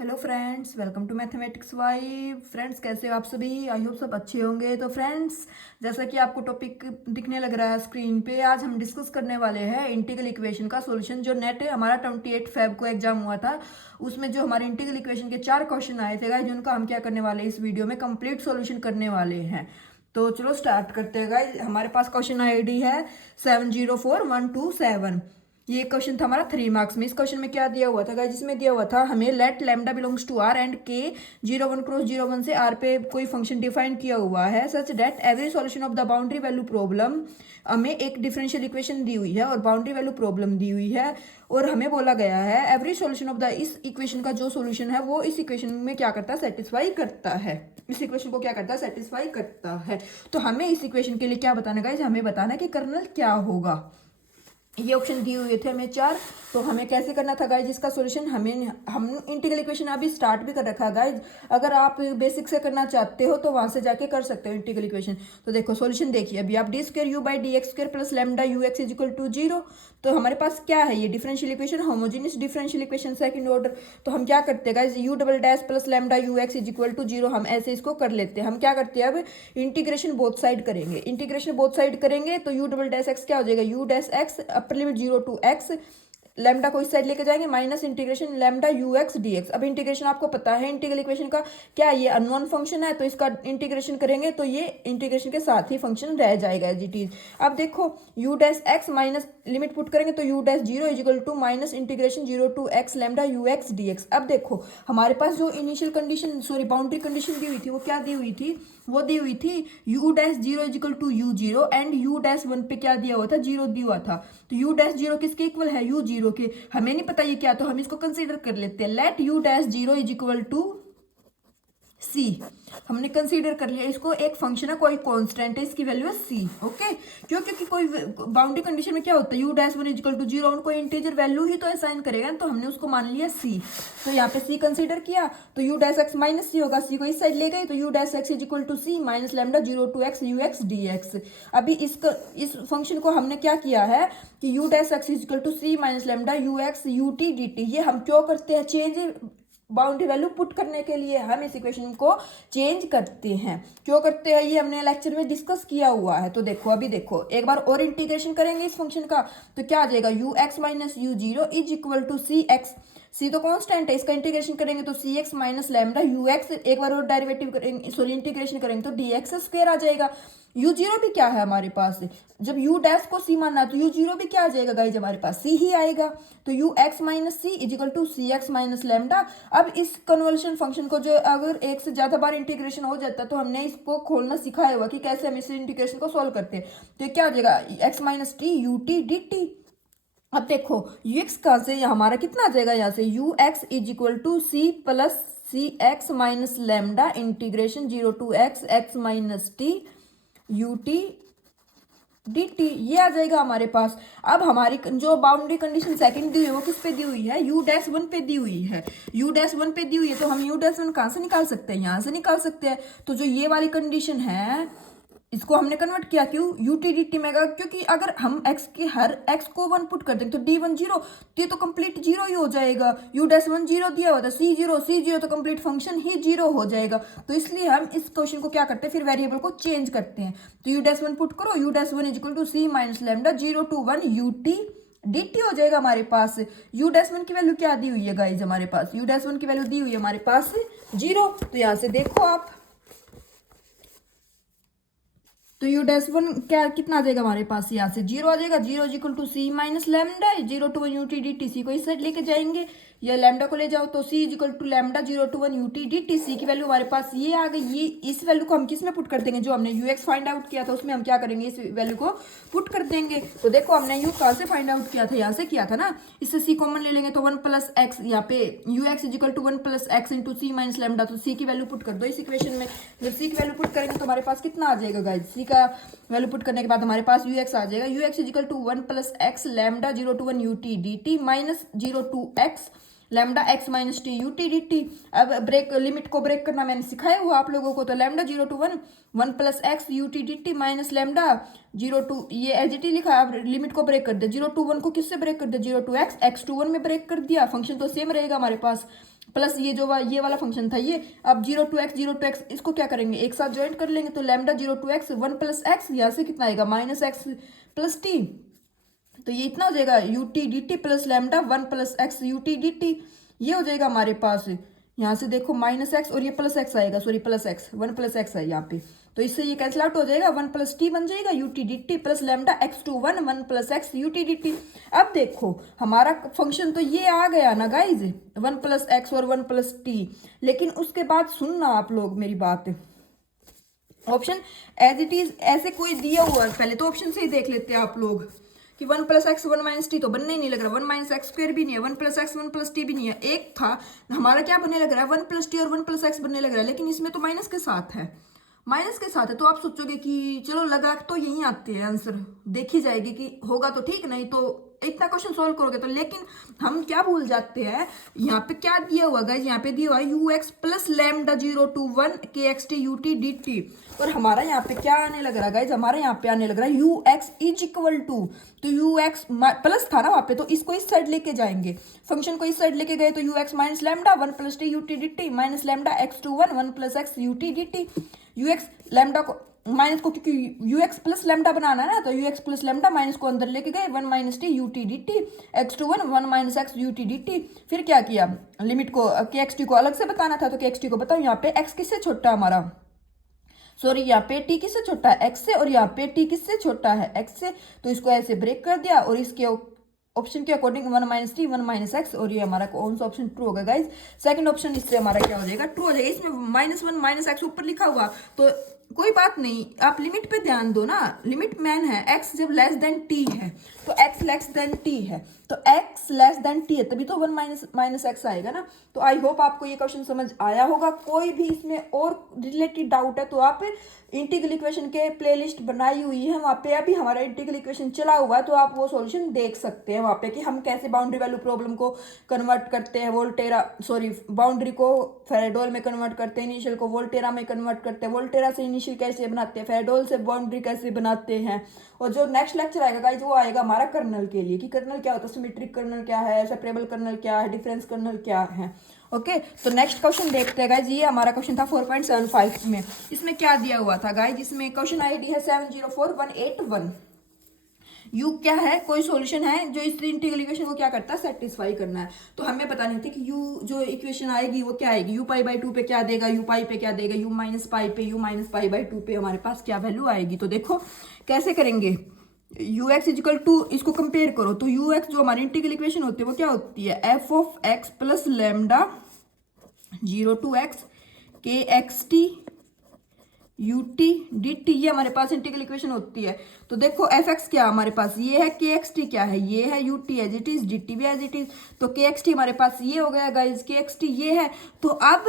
Hello friends, welcome to mathematics Y. Friends, कैसे हो आप सभी? आई होप सब अच्छे होंगे। तो फ्रेंड्स, जैसा कि आपको टॉपिक दिखने लग रहा है स्क्रीन पे, आज हम डिस्कस करने वाले हैं इंटीग्रल इक्वेशन का सॉल्यूशन। जो नेट है हमारा 28 फेब को एग्जाम हुआ था, उसमें जो हमारे इंटीग्रल इक्वेशन के 4 क्वेश्चन आए थे गाइज, जिनका हम क्या करने वाले हैं इस वीडियो में कंप्लीट सॉल्यूशन करने वाले हैं। तो चलो स्टार्ट करते हैं गाइज। हमारे पास क्वेश्चन आई है 704127। ये क्वेश्चन था हमारा 3 मार्क्स में। इस क्वेश्चन में क्या दिया हुआ था गाइस? जिसमें दिया हुआ था हमें let lambda belongs to R and K 01 cross 01 से आर पे कोई फंक्शन डिफाइन किया हुआ है such that every solution of the boundary value problem. हमें एक डिफरेंशियल इक्वेशन दी हुई है और बाउंड्री वैल्यू प्रॉब्लम दी हुई है, और हमें बोला गया है एवरी सॉल्यूशन ऑफ द इस इक्वेशन का जो सॉल्यूशन है वो इस इक्वेशन में क्या करता है, सेटिस्फाई करता है। इस इक्वेशन को क्या करता है, सेटिस्फाई करता है। तो हमें इस इक्वेशन के लिए क्या बताना गाइस? हमें बताना है कि कर्नल क्या होगा। ये ऑप्शन दिए हुए थे हमें 4। तो हमें कैसे करना था गाइज इसका सॉल्यूशन? हम इंटीग्रल इक्वेशन अभी स्टार्ट भी कर रखा है गाइज। अगर आप बेसिक से करना चाहते हो तो वहां से जाके कर सकते हो इंटीग्रल इक्वेशन। तो देखो सॉल्यूशन देखिए, अभी आप D square U by D X square plus lambda you x is equal to 0। तो हमारे पास क्या है? ये differential equation, homogeneous differential equation second order. तो हम क्या करते हैं guys, U double dash plus lambda you x is equal to 0, हम ऐसे इसको कर लेते हैं। हम क्या करते हैं, अब इंटीग्रेशन बोथ साइड करेंगे। इंटीग्रेशन बोथ साइड करेंगे तो यू डबल डैश एक्स क्या हो जाएगा, U dash X upper limit 0 to x, lambda को इस साइड लेके जाएंगे, minus integration lambda you x D x. अब इंटीग्रेशन आपको पता है इंटीग्रल इक्वेशन का क्या, ये अननोन फंक्शन है, तो इसका इंटीग्रेशन करेंगे तो ये इंटीग्रेशन के साथ ही फंक्शन रह जाएगा एज इट इज। अब देखो u dash x minus limit put करेंगे तो you dash 0 is equal to minus integration 0 to x lambda you x D x. अब देखो हमारे पास जो initial condition, sorry boundary condition दी हुई थी, वो क्या दी हुई थी? वो दी हुई थी u dash 0 is equal to u 0 and u dash 1 पे क्या दिया हुआ था, 0 दिया हुआ था। तो u डैश 0 किसके इक्वल है, u 0 के। हमें नहीं पता ये क्या, तो हम इसको कंसीडर कर लेते हैं। Let u dash 0 is equal to c. हमने कंसीडर कर लिया इसको, एक फंक्शन है, कोई कांस्टेंट है, इसकी वैल्यू है सी। ओके, क्यों? क्योंकि कोई बाउंड्री कंडीशन में क्या होता है, यू डैश 1 इजिकल टू 0, उनको इंटीजर वैल्यू ही तो असाइन करेगा, तो हमने उसको मान लिया सी। तो यहाँ पे सी कंसीडर किया तो you dash x minus C होगा, सी को इस साइड ले गई तो you dash X is equal to C minus lambda 0 to X U x D X. अभी इस फंक्शन को हमने क्या किया है कि U dash X is equal to C minus lambda you X U T D T, ये हम क्यों करते हैं? चेंज बाउंड्री वैल्यू पुट करने के लिए हम इस इक्वेशन को चेंज करते हैं। क्यों करते हैं ये हमने लेक्चर में डिस्कस किया हुआ है। तो देखो अभी देखो एक बार और इंटीग्रेशन करेंगे इस फंक्शन का, तो क्या आ जाएगा, u x minus u 0 is equal to C x. C तो कांस्टेंट है, इसका इंटीग्रेशन करेंगे तो c x minus lambda u x, एक बार और डेरिवेटिव करेंगे, सॉरी इंटीग्रेशन करेंगे तो डी एक्स स्क्वायर आ जाएगा। यू 0 भी क्या है हमारे पास, जब यू डैश को सी मानना तो यू 0 भी क्या आ जाएगा गाइज, हमारे पास सी ही आएगा। तो you x minus C is equal to C x minus lambda. अब इस कन्वर्शन फंक्शन को जो अगर एक से ज्यादा बार इंटीग्रेशन हो जाता है तो हमने इसको खोलना सिखाया हुआ कि कैसे हम इस इंटीग्रेशन को सॉल्व करते हैं। तो क्या हो जाएगा, x minus t u T D t. अब देखो यू एक्स कहाँ से, हमारा कितना आ जाएगा यहाँ से, u x is equal to c plus c x minus lambda integration 0 to x x minus t u T D T, ये आ जाएगा हमारे पास। अब हमारी जो बाउंड्री कंडीशन सेकंड दी हुई है वो किस पे दी हुई है, यू डैश 1 पे दी हुई है। यू डैश 1 पे दी हुई है तो हम यू डैश 1 कहाँ से निकाल सकते हैं, यहाँ से निकाल सकते हैं। तो जो ये वाली कंडीशन है इसको हमने कन्वर्ट किया, क्यों, यू टी डी टी में, क्योंकि अगर हम x के हर x को 1 पुट कर देंगे तो डी 1 0, तो ये तो कंप्लीट 0 ही हो जाएगा। यू डैश 1 0 दिया हुआ था, सी 0 तो कंप्लीट फंक्शन ही 0 हो जाएगा। तो इसलिए हम इस क्वेश्चन को क्या करते हैं, फिर वेरिएबल को चेंज करते हैं। तो यू डैश 1 पुट करो, u dash 1 is equal to C minus lambda 0 to 1 U T D t हो जाएगा हमारे पास। यू डैश 1 की वैल्यू क्या दी हुई है गाइज, हमारे पास यू डैश 1 की वैल्यू दी हुई है हमारे पास 0। तो यहाँ से देखो आप, तो यू डैश 1 क्या कितना आ जाएगा हमारे पास, यहाँ से 0 आ जाएगा। 0 equal to C minus lambda 0 to 1 U T D T, C को इस साइड लेके जाएंगे, या लैम्डा को ले जाओ तो C equal to lambda 0 to 1 U T D T. C की वैल्यू हमारे पास ये आ गई। ये इस वैल्यू को हम किस में पुट कर देंगे, जो हमने यू एक्स फाइंड आउट किया था उसमें हम क्या करेंगे, इस वैल्यू को पुट कर देंगे। तो देखो हमने यू कहाँ से फाइंड आउट किया था, यहाँ से किया था ना। इससे सी कॉमन ले लेंगे तो 1 प्लस एक्स, यहाँ पे U x is equal to 1 plus X into C minus lambda, तो सी की वैल्यू पुट कर दो इस इक्वेशन में। जब सी की वैल्यू पुट करेंगे तो हमारे पास कितना आ जाएगा गाइज, सी का वैल्यू पुट करने के बाद हमारे पास यू एक्स आ जाएगा। U x is equal to 1 plus x lambda 0 to 1 U T D t minus 0 to x lambda x minus t u T D t. अब ब्रेक लिमिट को ब्रेक करना मैंने सिखाया हुआ आप लोगों को, तो lambda 0 to 1 1 plus x U T D t minus lambda 0 to ये एच टी लिखा। अब लिमिट को ब्रेक कर दिया, 0 to 1 को किससे ब्रेक कर दिया, 0 to एक्स, एक्स टू 1 में ब्रेक कर दिया, फंक्शन तो सेम रहेगा हमारे पास, प्लस ये जो ये वाला फंक्शन था ये। अब 0 to x इसको क्या करेंगे, एक साथ ज्वाइन कर लेंगे, तो lambda 0 to x 1 plus X, यहाँ से कितना आएगा माइनस एक्स प्लस टी, तो ये इतना हो जाएगा u T D t plus lambda 1 plus x U T D T. ये हो जाएगा हमारे पास, यहाँ से देखो माइनस एक्स और ये प्लस एक्स आएगा, sorry plus x, 1 plus x है यहाँ पे, तो इससे ये कैंसिल आउट हो जाएगा, 1 प्लस टी बन जाएगा u T D t plus lambda x to 1 1 plus x U T D t. अब देखो हमारा फंक्शन तो ये आ गया ना गाइज, 1 प्लस एक्स और 1 प्लस टी, लेकिन उसके बाद सुनना आप लोग मेरी बात, ऑप्शन एज इट इज ऐसे कोई दिया हुआ है, पहले तो ऑप्शन से ही देख लेते हैं आप लोग कि 1 प्लस एक्स 1 माइनस टी तो बनने ही नहीं लग रहा, 1 माइनस एक्स स्क्वायर भी नहीं है, 1 प्लस एक्स 1 प्लस टी भी नहीं है, एक था हमारा क्या बनने लग रहा है 1 प्लस टी और 1 प्लस एक्स बनने लग रहा है, लेकिन इसमें तो माइनस के साथ है, माइनस के साथ है, तो आप सोचोगे कि चलो लगा तो यही आते हैं आंसर, देखी जाएगी कि होगा तो ठीक, नहीं तो इतना क्वेश्चन सोल्व करोगे तो। लेकिन हम क्या भूल जाते हैं, यहाँ पे क्या दिया हुआ गाइस, यहाँ पे दिया हुआ you x plus lambda 0 to 1 के x T u T D T, और हमारा यहाँ पे क्या आने लग रहा है गाइस, हमारा यहाँ पे आने लग रहा है u x is equal to, तो यू एक्स प्लस था ना वहाँ पे, तो इसको इस साइड लेके जाएंगे, फंक्शन को इस साइड लेके गए, तो you x minus lambda 1 plus t u T D t minus lambda x to 1 1 plus x U T D t, u x lambda को माइनस को, क्योंकि यू एक्स प्लस लैम्डा बनाना है ना, तो you x plus lambda minus को अंदर लेके गए, 1 minus t u T D t x to 1 1 minus x U T D t. फिर क्या किया, लिमिट को के एक्स टी को अलग से बताना था, तो के एक्स टी को बताओ, यहाँ पे एक्स किससे छोटा है हमारा, सॉरी यहाँ पे टी किससे छोटा है एक्स से, और यहाँ पे टी किससे छोटा है एक्स से, तो इसको ऐसे ब्रेक कर दिया, और इसके ऑप्शन के according 1 minus T 1 minus x, और ये हमारा कौन सा ऑप्शन ट्रू होगा गाइज, सेकंड ऑप्शन, इससे हमारा क्या हो जाएगा ट्रू हो जाएगा। इसमें -1 माइनस एक्स ऊपर लिखा हुआ, तो कोई बात नहीं, आप लिमिट पे ध्यान दो ना, लिमिट मैन है, एक्स जब लेस देन टी है तो एक्स लेस देन टी है, तो एक्स लेस देन टी है तभी तो 1 माइनस एक्स आएगा ना। तो आई होप आपको ये क्वेश्चन समझ आया होगा, कोई भी इसमें और रिलेटेड डाउट है तो आप इंटीग्रल इक्वेशन के प्लेलिस्ट बनाई हुई है, वहाँ पे अभी हमारा इंटीग्रल इक्वेशन चला हुआ है, तो आप वो सॉल्यूशन देख सकते हैं वहाँ पे कि हम कैसे बाउंड्री वैल्यू प्रॉब्लम को कन्वर्ट करते हैं, वोल्टेरा सॉरी बाउंड्री को फेराडोल में कन्वर्ट करते हैं, इनिशियल को वोल्टेरा में कन्वर्ट करते हैं, वोल्टेरा से इनिशियल कैसे बनाते हैं, फेराडोल से बाउंड्री कैसे बनाते हैं। और जो नेक्स्ट लेक्चर आएगा गाइस वो आएगा हमारा कर्नल के लिए, कि कर्नल क्या होता है, सिमेट्रिक कर्नल क्या है, सेपरेबल कर्नल क्या है, डिफरेंस कर्नल क्या है। ओके तो नेक्स्ट क्वेश्चन देखते हैं गाइज, ये हमारा क्वेश्चन था 4.75 में, इसमें क्या दिया हुआ था गाइज, इसमें क्वेश्चन आईडी है 704181, यू क्या है, कोई सॉल्यूशन है जो इस इंटीग्रल इक्वेशन को क्या करता है सेटिस्फाई करना है। तो हमें पता नहीं थी कि यू जो इक्वेशन आएगी वो क्या आएगी, यू पाई बाई 2 पे क्या देगा, यू पाई पे क्या देगा, यू माइनस पाई पे, यू माइनस पाई बाई 2 पे हमारे पास क्या वैल्यू आएगी। तो देखो कैसे करेंगे, यू एक्स इजिकल टू, इसको कंपेयर करो, तो यू एक्स जो हमारी इंटीग्रल इक्वेशन होती है वो क्या होती है, F of x plus lambda 0 to x के x T u T D T, ये हमारे पास इंटीग्रल इक्वेशन होती है। तो देखो एफ एक्स क्या हमारे पास ये है, के एक्स टी क्या है ये है, u t as it is, d t भी एज इट इज, तो के एक्स टी हमारे पास ये हो गया गाइज, के एक्स टी ये है। तो अब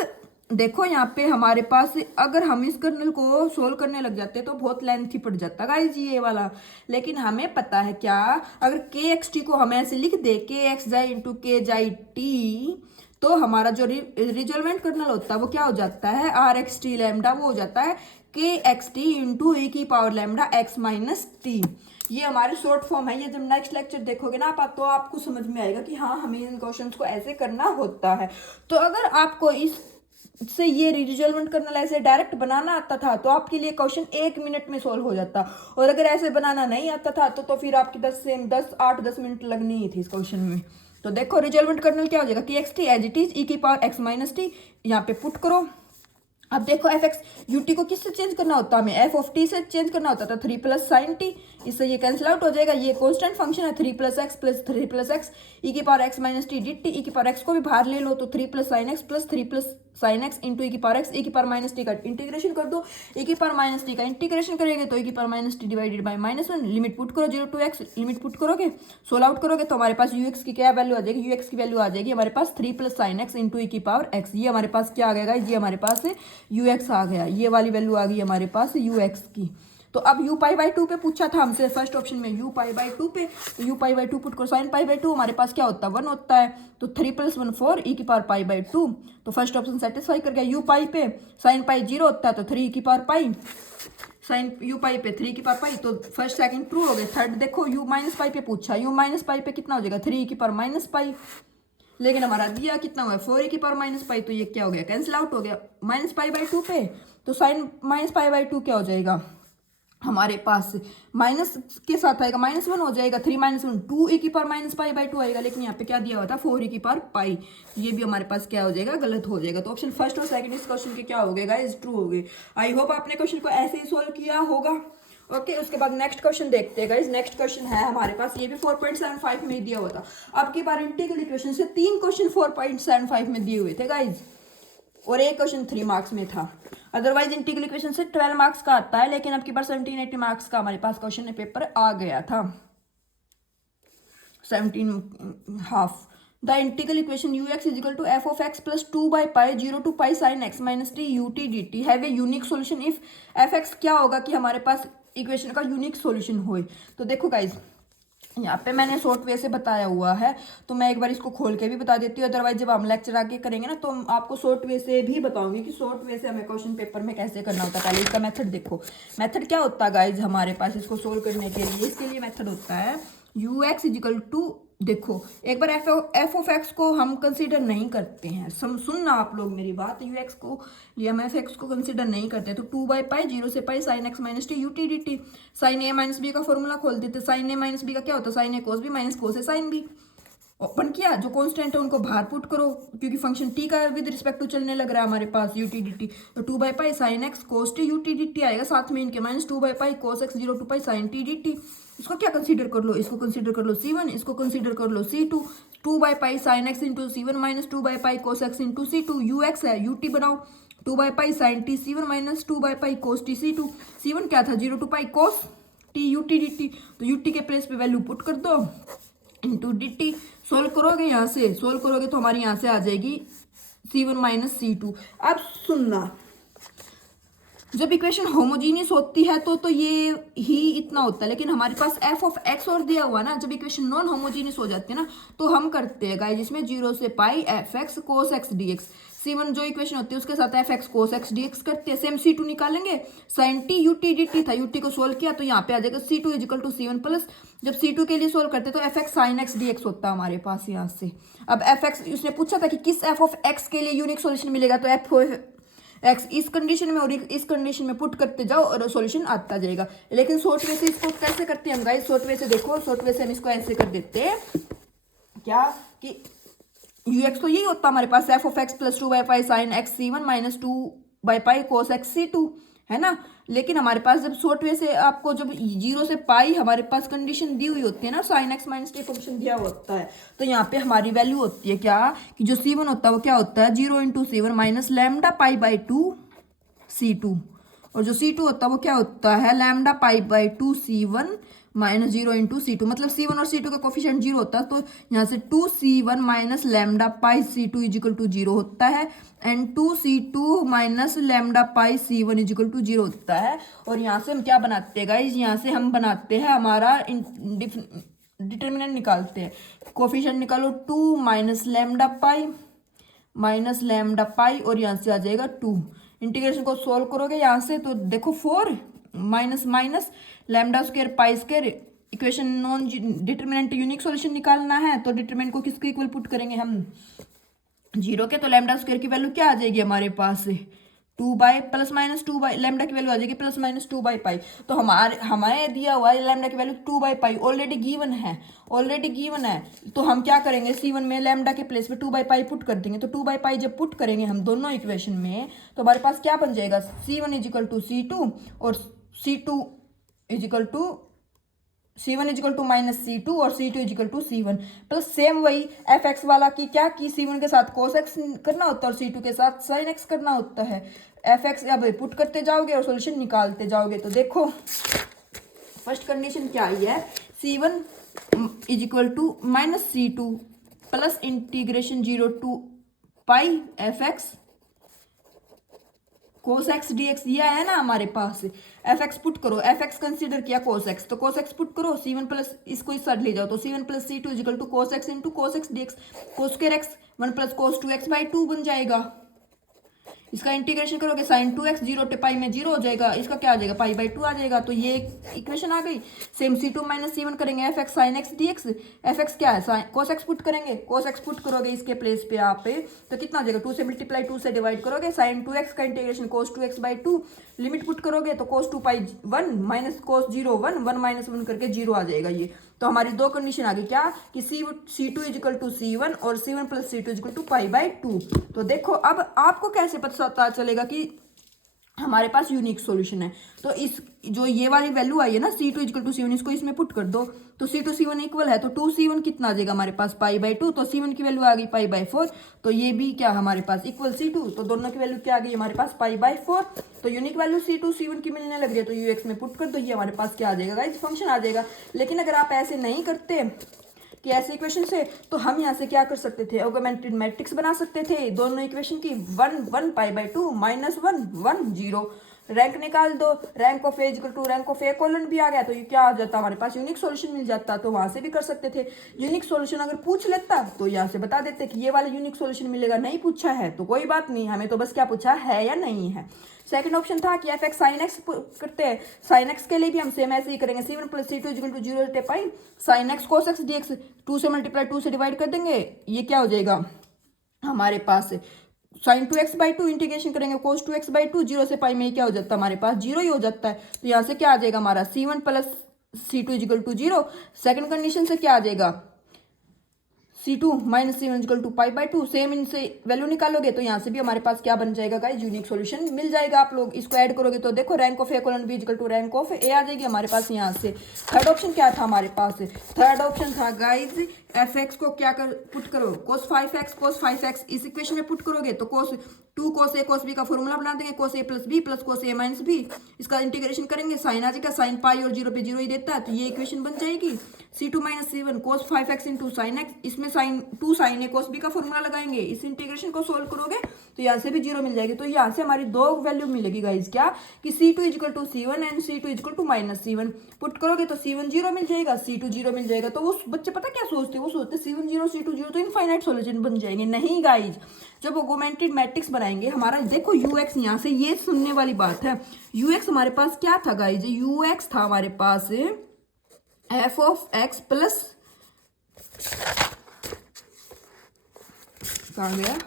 देखो यहाँ पे हमारे पास अगर हम इस कर्नल को सोल्व करने लग जाते हैं तो बहुत लेंथी पड़ जाता गाइज ये वाला, लेकिन हमें पता है क्या, अगर के एक्स टी को हम ऐसे लिख दे के एक्स जाई इंटू के जाई टी, तो हमारा जो रिजल्वेंट कर्नल होता है वो क्या हो जाता है, आर एक्स टी लैम्डा, वो हो जाता है के एक्स टी इंटू ए की power lambda x minus T. ये हमारी शॉर्ट फॉर्म है, ये जब नेक्स्ट लेक्चर देखोगे ना आप तो आपको समझ में आएगा कि हाँ हमें इन क्वेश्चंस को ऐसे करना होता है। तो अगर आपको इस से ये रिजल्वेंट कर्नल ऐसे डायरेक्ट बनाना आता था तो आपके लिए क्वेश्चन 1 मिनट में सोल्व हो जाता, और अगर ऐसे बनाना नहीं आता था तो फिर आपकी 8-10 मिनट लगनी ही थी इस क्वेश्चन में। तो देखो रिजल्वेंट कर्नल क्या हो जाएगा, कि x t as it is, e की पावर एक्स माइनस टी, यहाँ पे पुट करो। अब देखो एफ एक्स यू टी को किससे चेंज करना होता है, हमें एफ ऑफ टी से चेंज करना होता था 3 प्लस साइन टी, इससे ये कैंसिल आउट हो जाएगा, ये कांस्टेंट फंक्शन है 3 plus x plus 3 plus x e की power x minus t D t, e की पावर एक्स को भी बाहर ले लो तो 3 plus sine x plus 3 plus sine x into e की पावर एक्स, ई की पावर माइनस टी का इंटीग्रेशन कर दो, ई की पावर माइनस टी का इंटीग्रेशन करेंगे तो ई की power minus t divided by -1, limit put करो 0 to x, लिमिट पुट करोगे सोल्व आउट करोगे तो हमारे पास यू एक्स की क्या वैल्यू आ जाएगी, यू एक्स की वैल्यू आ जाएगी हमारे पास 3 plus sine x into e की पावर एक्स, ये हमारे पास क्या आ गया, ये हमारे पास यू एक्स आ गया, ये वाली वैल्यू आ गई हमारे पास यू एक्स की। तो अब यू पाई बाई टू पे पूछा था हमसे फर्स्ट ऑप्शन में यू पाई बाई टू पे, तो you pi by to put करो साइन पाई बाई टू, हमारे पास क्या होता है 1 होता है, तो 3 + 1 4 e की पावर पाई बाई टू, तो फर्स्ट ऑप्शन सेटिस्फाई कर गया। यू पाई पे साइन पाई 0 होता है तो 3 e की पावर पाई, साइन यू पाई पे 3 की पावर पाई, तो फर्स्ट सेकंड ट्रू हो गए। थर्ड देखो यू माइनस पाई पे पूछा, यू माइनस पाई पे कितना हो जाएगा 3 की पावर माइनस पाई, लेकिन हमारा दिया कितना हुआ 4 की पावर माइनस पाई, तो ये क्या हो गया कैंसिल आउट हो गया। माइनस पाई बाई टू पे तो sine minus pi by two क्या हो जाएगा हमारे पास माइनस के साथ आएगा -1 हो जाएगा, 3 - 1 2 e की power minus pi by to आएगा, लेकिन यहाँ पे क्या दिया हुआ था 4 e की पावर पाई, ये भी हमारे पास क्या हो जाएगा गलत हो जाएगा। तो ऑप्शन फर्स्ट और सेकंड इस क्वेश्चन के क्या हो गए गाइस ट्रू हो गए। आई होप आपने क्वेश्चन को ऐसे ही सोल्व किया होगा। ओके उसके बाद नेक्स्ट क्वेश्चन देखते हैं गाइस। नेक्स्ट क्वेश्चन है हमारे पास, ये भी 4.75 में दिया हुआ था। अब की बार इंटीग्रल इक्वेशन से 3 क्वेश्चन 4.75 में दिए हुए थे गाइस, और एक क्वेश्चन 3 मार्क्स में था। अदरवाइज इंटीग्रल इक्वेशन से 12 मार्क्स का आता है, लेकिन अब की बार 17-18 मार्क्स का हमारे पास क्वेश्चन पेपर आ गया था, 17.5। The integral equation ux = f of x plus 2/π 0 to π sin x minus t ut dt have a unique solution if fx क्या होगा कि हमारे पास इक्वेशन का यूनिक सॉल्यूशन होए। तो देखो गाइज यहाँ पे मैंने शॉर्ट वे से बताया हुआ है, तो मैं एक बार इसको खोल के भी बता देती हूँ, अदरवाइज जब हम लेक्चर आगे करेंगे ना तो आपको शॉर्ट वे से भी बताऊंगी कि शॉर्ट वे से हमें क्वेश्चन पेपर में कैसे करना होता है। पहले इसका मेथड देखो, मेथड क्या होता है गाइज हमारे पास इसको सोल्व करने के लिए, इसके लिए मेथड होता है ux = देखो एक बार एफ ऑफ एक्स को हम कंसीडर नहीं करते हैं, सुनना आप लोग मेरी बात, यू एक्स को या हम एफ एक्स को कंसीडर नहीं करते, तो 2/π 0 से π sin x - t ut dt, sin a - b का फॉर्मूला खोल देते, sin a - b का क्या होता है sin a cos b minus cos a sin b, open किया, जो कांस्टेंट है उनको बाहर पुट करो, क्योंकि फंक्शन t का विद रिस्पेक्ट टू चलने लग रहा है हमारे पास ut dt, तो 2/π sin x cos t ut dt आएगा, साथ में इनके -2/π cos x 0 to π sin t dt। इसको क्या कंसीडर कर लो, इसको कंसीडर कर लो c1, इसको कंसीडर कर लो c2, 2/π sin x into c1 minus 2/π cos x into c2, ux है ut बनाओ 2/π sin t c1 minus 2/π cos t c2, c1 क्या था 0 to π cos t ut dt, तो ut के प्लेस पे वैल्यू पुट कर दो इंटू dt, सोल्व करोगे, यहाँ से सोल्व करोगे तो हमारी यहाँ से आ जाएगी c1 माइनस c2। अब सुनना, जब इक्वेशन होमोजीनियस होती है तो ये ही इतना होता है, लेकिन हमारे पास f ऑफ x और दिया हुआ ना, जब इक्वेशन नॉन होमोजीनियस हो जाती है ना तो हम करते हैं गाइस जिसमें 0 से π fx cos x dx, c1 जो इक्वेशन होती है उसके साथ fx cos x dx करते हैं, सेम c2 निकालेंगे, sin t ut dt था, ut को सोल्व किया तो यहाँ पे आ जाएगा c2 = c1 प्लस, जब c2 के लिए सोल्व करते तो fx sin x dx होता है हमारे पास यहाँ से। अब fx उसने पूछा था कि किस f ऑफ x के लिए यूनिक सोल्यूशन मिलेगा, तो f एक्स इस कंडीशन में और इस कंडीशन में पुट करते जाओ और सॉल्यूशन आता जाएगा। लेकिन शॉर्ट वे से इसको कैसे करते हैं हम गाइस, शॉर्ट वे से देखो, शॉर्ट वे से हम इसको ऐसे कर देते हैं क्या कि ux तो यही होता है हमारे पास f of x plus 2/π sin x c1 minus 2/π cos x c2 है ना, लेकिन हमारे पास जब शॉर्ट वे से आपको जब 0 से पाई हमारे पास कंडीशन दी हुई होती है ना, sin x minus t function दिया होता है, तो यहाँ पे हमारी वैल्यू होती है क्या कि जो c1 होता है वो क्या होता है 0 × c1 minus lambda pi by 2 c2, और जो c2 होता है वो क्या होता है lambda pi by 2 c1 minus 0 × c2, मतलब c1 और c2 का कोफिशिएंट 0 होता है, तो यहाँ से 2c1 माइनस लैम्डा पाई c2 = 0 होता है, and 2c2 minus lambda pi c1 = 0 होता है। और यहाँ से हम क्या बनाते हैं गाइज, यहाँ से हम बनाते हैं हमारा डिटर्मिनेंट निकालते हैं, कोफिशिएंट निकालो 2 माइनस लैम्डा पाई और यहाँ से आ जाएगा 2, इंटीग्रेशन को सोल्व करोगे यहाँ से तो देखो 4 minus minus lambda square pi square, equation non determinant unique solution निकालना है, तो डिटरमिनेंट को किसके इक्वल पुट करेंगे हम 0 के, तो लैम्डा स्क्वायर की वैल्यू क्या आ जाएगी हमारे पास 2 by plus minus 2 by, lambda की वैल्यू आ जाएगी प्लस माइनस 2/π, तो हमारे दिया हुआ है लैम्डा की वैल्यू 2/π ऑलरेडी गिवन है, तो हम क्या करेंगे c1 में लैम्डा के प्लेस पे 2/π पुट कर देंगे, तो 2/π जब पुट करेंगे हम दोनों इक्वेशन में तो हमारे पास क्या बन जाएगा c1 = c2 और c1 = माइनस c2 और c2 = c1, प्लस सेम वही fx वाला की क्या कि c1 के साथ cos x करना होता है और c2 के साथ sin x करना होता है, fx अब पुट करते जाओगे और सॉल्यूशन निकालते जाओगे। तो देखो फर्स्ट कंडीशन क्या आई है, c1 = minus c2 plus integration 0 to π fx cos x D x दिया है ना हमारे पास, एफ एक्स पुट करो, एफ एक्स कंसिडर किया कोस एक्स, तो कोस एक्स पुट करो, सी वन प्लस इसको इस साइड ले जाओ, तो c one plus c two equal to cos x into cos x D x, cos square x one plus cos two x by two बन जाएगा। इसका इंटीग्रेशन करोगे sine two x zero to पाई में zero हो जाएगा, इसका क्या आ जाएगा पाई बाई टू आ जाएगा, तो ये इक्वेशन आ गई। Same c two minus c one करेंगे, f x sine x D x, f x क्या है साइन कोस एक्स पुट करेंगे, कोस एक्स पुट करोगे इसके प्लेस पे आप पे, तो कितना आ जाएगा टू से मल्टीप्लाई टू से डिवाइड करोगे, साइन टू एक्स का integration cos two x by two, limit put करोगे तो cos two pi one minus cos zero one, one minus one करके जीरो आ जाएगा ये। तो हमारी दो कंडीशन आ गई क्या कि c two equal to c one और c one plus c two equal to pi by two. तो देखो अब आपको कैसे पता चलेगा कि हमारे पास यूनिक सॉल्यूशन है, तो इस जो ये वाली वैल्यू आई है ना c two equal to c one, इसको इसमें पुट कर दो, तो c two c one equal है, तो टू सी वन कितना आ जाएगा हमारे पास पाई बाई टू, तो सी वन की वैल्यू आ गई पाई बाई फोर, तो ये भी क्या हमारे पास इक्वल सी टू, तो दोनों की वैल्यू क्या आ गई हमारे पास पाई बाई फोर, तो unique value c two c one की मिलने लग रही है, तो यू एक्स में पुट कर दो, ये हमारे पास क्या आ जाएगा गाइस फंक्शन आ जाएगा। लेकिन अगर आप ऐसे नहीं करते कि ऐसे इक्वेशन से, तो हम यहाँ से क्या कर सकते थे ऑगमेंटेड मैट्रिक्स बना सकते थे दोनों इक्वेशन की, one one pi by two minus one one zero, rank निकाल दो, rank of A equal to rank of A colon भी आ गया, तो ये क्या आ जाता हमारे पास यूनिक सॉल्यूशन मिल जाता, तो वहां से भी कर सकते थे। यूनिक सॉल्यूशन अगर पूछ लेता तो यहाँ से बता देते कि ये वाला यूनिक सॉल्यूशन मिलेगा, नहीं पूछा है तो कोई बात नहीं, हमें तो बस क्या पूछा है या नहीं है। सेकंड ऑप्शन था कि एफ एक्स साइन एक्स करते हैं, साइन एक्स के लिए भी हम सेम ऐसे ही करेंगे, c one plus c two equal to zero to pi sine x cos x D x, two से मल्टीप्लाई टू से डिवाइड कर देंगे, ये क्या हो जाएगा हमारे पास sine two x by two, integration करेंगे cos two x by two, zero से पाई में क्या हो जाता है हमारे पास जीरो ही हो जाता है, तो यहाँ से क्या आ जाएगा हमारा c one plus c two equal to zero. Second condition से क्या आ जाएगा c two minus c one equal to pi by two, same इनसे वैल्यू निकालोगे तो यहाँ से भी हमारे पास क्या बन जाएगा गाइस यूनिक सॉल्यूशन मिल जाएगा। आप लोग इसको ऐड करोगे तो देखो rank of A colon B equal to rank of A आ जाएगी हमारे पास यहाँ से। थर्ड ऑप्शन क्या था हमारे पास, थर्ड ऑप्शन था गाइज एफ एक्स को क्या कर पुट करो कोस फाइव एक्स इस इक्वेशन में पुट करोगे तो cos two cos A cos B का फॉर्मूला बना देंगे, cos A plus B plus cos A minus B, इसका इंटीग्रेशन करेंगे साइन आ जाएगा, साइन पाई और जीरो पे जीरो ही देता है, तो ये इक्वेशन बन जाएगी c two minus c one cos five x into sine x, इसमें sine two sine A cos B का फॉर्मूला लगाएंगे, इस इंटीग्रेशन को सोल्व करोगे तो यहाँ से भी जीरो मिल जाएगी। तो यहाँ से हमारी दो वैल्यू मिलेगी गाइज क्या कि c two equal to c one and c two equal to minus c one, put करोगे तो सी वन जीरो मिल जाएगा, सी टू जीरो मिल जाएगा। तो वो बच्चे पता क्या सोचते हैं, वो सोचते c one zero c two zero तो इनफाइनाइट सॉल्यूशन बन जाएंगे। नहीं गाइज, जब ऑगमेंटेड मैट्रिक्स बनाएंगे हमारा देखो यू एक्स यहाँ से ये सुनने वाली बात है, यू एक्स हमारे पास क्या था गाइज, यू एक्स था हमारे पास एफ ऑफ एक्स प्लस कहाँ गया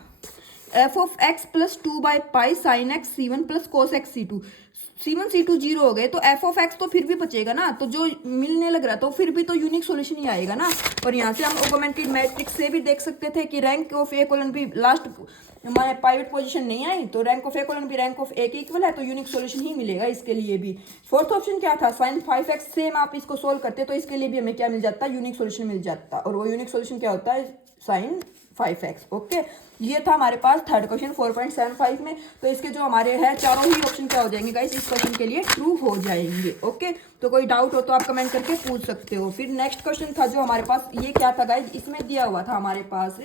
f of x plus two by pi sine x c one plus cos x c two, c one c two zero हो गए तो एफ ऑफ एक्स तो फिर भी बचेगा ना, तो जो मिलने लग रहा तो फिर भी तो यूनिक सॉल्यूशन ही आएगा ना। और यहाँ से हम ऑगमेंटेड मैट्रिक्स से भी देख सकते थे कि रैंक ऑफ ए कोलन भी लास्ट हमारे पाइवट पोजीशन नहीं आई, तो रैंक ऑफ ए कोलन भी रैंक ऑफ ए के इक्वल है, तो यूनिक सॉल्यूशन ही मिलेगा इसके लिए भी। फोर्थ ऑप्शन क्या था साइन फाइव एक्स, सेम आप इसको सोल्व करते तो इसके लिए भी हमें क्या मिल जाता है यूनिक सॉल्यूशन मिल जाता, और वो यूनिक सॉल्यूशन क्या होता है साइन 5x। ओके, ये था हमारे पास थर्ड क्वेश्चन 4.75 में। तो इसके जो हमारे हैं चारों ही ऑप्शन क्या हो जाएंगे गाइस इस क्वेश्चन के लिए ट्रू हो जाएंगे। ओके, तो कोई डाउट हो तो आप कमेंट करके पूछ सकते हो। फिर नेक्स्ट क्वेश्चन था जो हमारे पास, ये क्या था गाइस, इसमें दिया हुआ था हमारे पास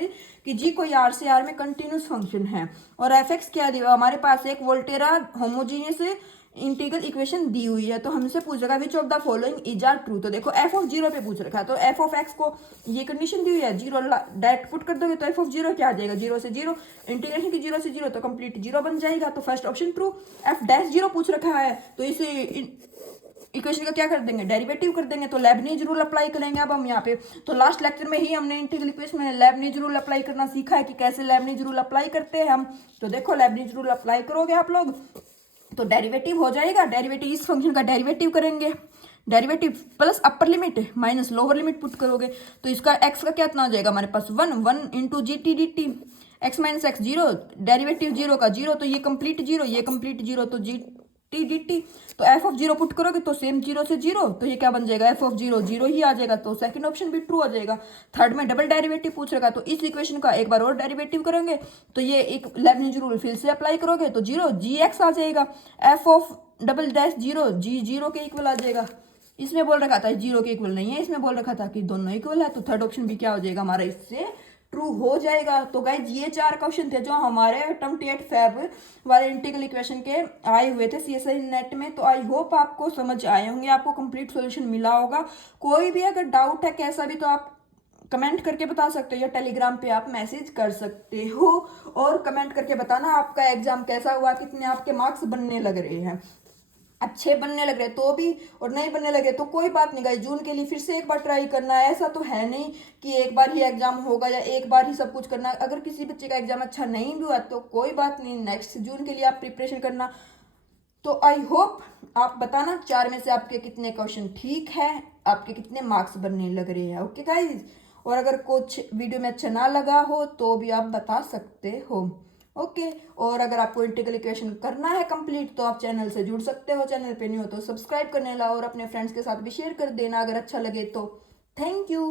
कि जी कोई आर से आर में कंटिन्यूस फंक्शन है और एफ एक्स क्या दिया हमारे पास एक वोल्टेरा होमोजीनियस इंटीग्रल इक्वेशन दी हुई है। तो हमसे पूछेगा which of the following is are true. तो देखो एफ ऑफ जीरो पे पूछ रखा है, तो एफ ऑफ एक्स को ये कंडीशन दी हुई है, जीरो डायरेक्ट पुट कर दोगे तो एफ ऑफ जीरो क्या आ जाएगा, जीरो से जीरो, इंटीग्रेशन की जीरो से जीरो तो कंप्लीट जीरो बन जाएगा। तो first option true. F dash zero पूछ रखा है तो इसे इक्वेशन का क्या कर देंगे, डेरिवेटिव कर देंगे। तो लेबनीज रूल अप्लाई करेंगे अब हम यहाँ पे। तो लास्ट लेक्चर में ही हमने इंटीग्रल इक्वेशन में लेबनीज रूल अप्लाई करना सीखा है कि कैसे लेबनीज रूल अप्लाई करते हैं हम। तो देखो लेबनीज रूल अप्लाई करोगे आप लोग तो डेरिवेटिव हो जाएगा, डेरिवेटिव इस फंक्शन का डेरिवेटिव करेंगे, derivative plus upper limit minus lower limit put करोगे तो इसका एक्स का क्या इतना हो जाएगा हमारे पास one, one into g t D t, x minus x zero, derivative zero का जीरो तो ये कंप्लीट जीरो, ये कंप्लीट जीरो तो जी टी डी टी। तो एफ ऑफ जीरो पुट करोगे तो सेम जीरो से जीरो, तो ये क्या बन जाएगा एफ ऑफ जीरो जीरो ही आ जाएगा। तो सेकंड ऑप्शन भी ट्रू हो जाएगा। थर्ड में डबल डेरिवेटिव पूछ रखा तो इस इक्वेशन का एक बार और डेरिवेटिव करेंगे तो ये एक लेबनीज रूल फिर से अप्लाई करोगे तो जीरो जी एक्स आ जाएगा, f of double dash zero g zero के इक्वल आ जाएगा। इसमें बोल रखा था जीरो के इक्वल नहीं है, इसमें बोल रखा था कि दोनों इक्वल है। तो थर्ड ऑप्शन भी क्या हो जाएगा हमारा इससे ट्रू हो जाएगा। तो गाइज ये 4 क्वेश्चन थे जो हमारे 28 फेब वाले इंटीग्रल इक्वेशन के आए हुए थे CSI नेट में। तो आई होप आपको समझ आए होंगे, आपको कंप्लीट सॉल्यूशन मिला होगा। कोई भी अगर डाउट है कैसा भी तो आप कमेंट करके बता सकते हो या टेलीग्राम पे आप मैसेज कर सकते हो। और कमेंट करके बताना आपका एग्जाम कैसा हुआ, कितने आपके मार्क्स बनने लग रहे हैं। अच्छे बनने लग रहे तो भी और नहीं बनने लगे तो कोई बात नहीं गाइस, जून के लिए फिर से एक बार ट्राई करना है। ऐसा तो है नहीं कि एक बार ही एग्जाम होगा या एक बार ही सब कुछ करना है। अगर किसी बच्चे का एग्जाम अच्छा नहीं भी हुआ तो कोई बात नहीं, नेक्स्ट जून के लिए आप प्रिपरेशन करना। तो आई होप आप बताना 4 में से आपके कितने क्वेश्चन ठीक है, आपके कितने मार्क्स बनने लग रहे हैं। ओके गाइज, और अगर कुछ वीडियो में अच्छा ना लगा हो तो भी आप बता सकते हो। ओके, और अगर आपको इंटीग्रल इक्वेशन करना है कंप्लीट तो आप चैनल से जुड़ सकते हो। चैनल पे नहीं हो तो सब्सक्राइब करने ला और अपने फ्रेंड्स के साथ भी शेयर कर देना अगर अच्छा लगे तो। Thank you.